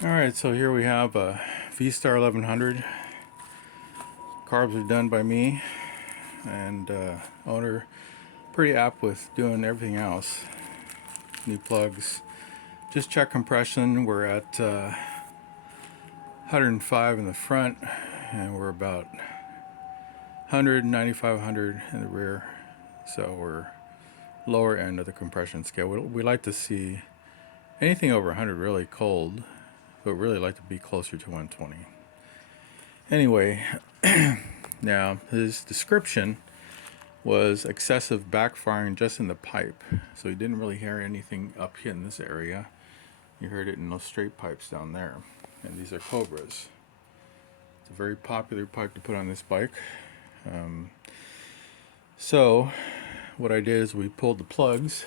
Alright, so here we have a Vstar 1100. Carbs are done by me, and owner pretty apt with doing everything else. New plugs. Just check compression. We're at 105 in the front, and we're about 100, 95, 100 in the rear. So we're lower end of the compression scale. We like to see anything over 100 really cold, but really like to be closer to 120. Anyway, now his description was excessive backfiring just in the pipe, so you didn't really hear anything up here in this area. You heard it in those straight pipes down there, and these are Cobras. It's a very popular pipe to put on this bike. So what I did is we pulled the plugs,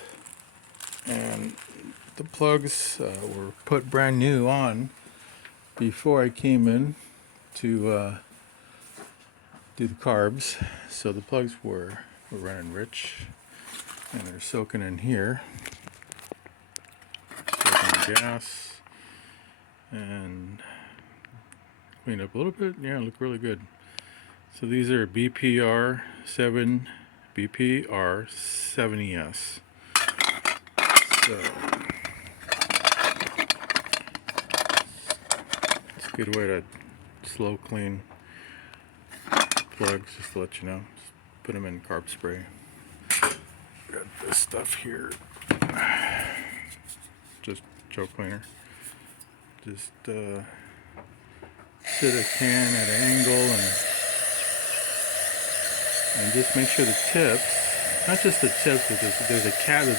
and the plugs were put brand new on before I came in to do the carbs. So the plugs were running rich, and they're soaking in here, soaking in gas, and cleaned up a little bit. Yeah, look really good. So these are BPR7ES. So it's a good way to slow clean plugs, just to let you know. Just put them in carb spray. Got this stuff here, just choke cleaner. Just sit a can at an angle and just make sure the tips, not just the tips, but there's about a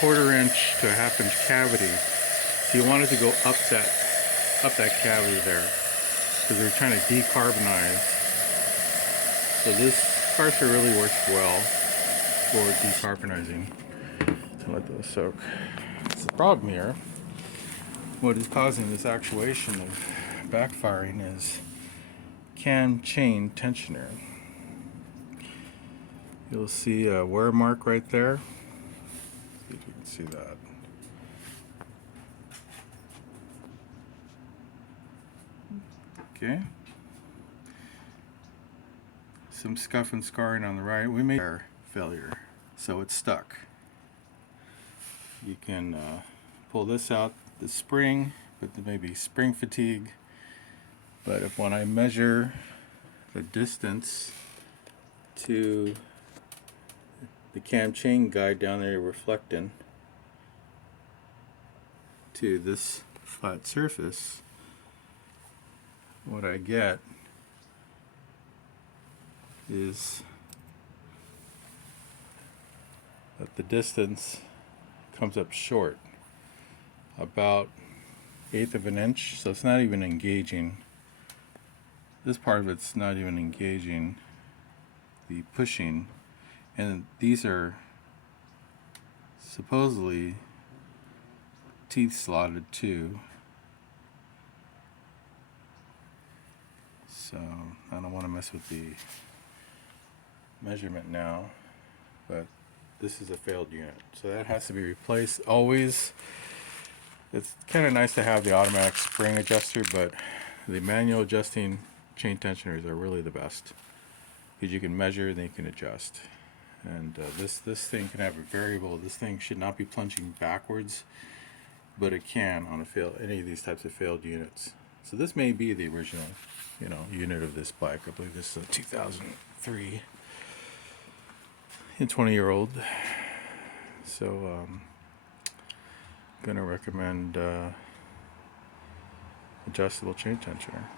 1/4 inch to a 1/2 inch cavity. So you want it to go up that cavity there, because they're trying to decarbonize. So this carcer really works well for decarbonizing. So let those soak. It's the problem here. What is causing this actuation of backfiring is cam chain tensioner. You'll see a wear mark right there. See if you can see that. Okay. Some scuff and scarring on the right. We made our failure, so it's stuck. You can pull this out, the spring, but there may be spring fatigue. But when I measure the distance to the cam chain guide down there reflecting to this flat surface, what I get is that the distance comes up short, about 1/8 of an inch. So it's not even engaging. This part of it's not even engaging the pushing, and these are supposedly teeth slotted too. So I don't want to mess with the measurement now, but this is a failed unit, so that has to be replaced always. It's kind of nice to have the automatic spring adjuster, but the manual adjusting chain tensioners are really the best, because you can measure, then you can adjust. And this thing can have a variable. This thing should not be plunging backwards, but it can on any of these types of failed units. So this may be the original, unit of this bike. I believe this is a 2003 and 20-year-old. So I'm gonna recommend adjustable chain tensioner.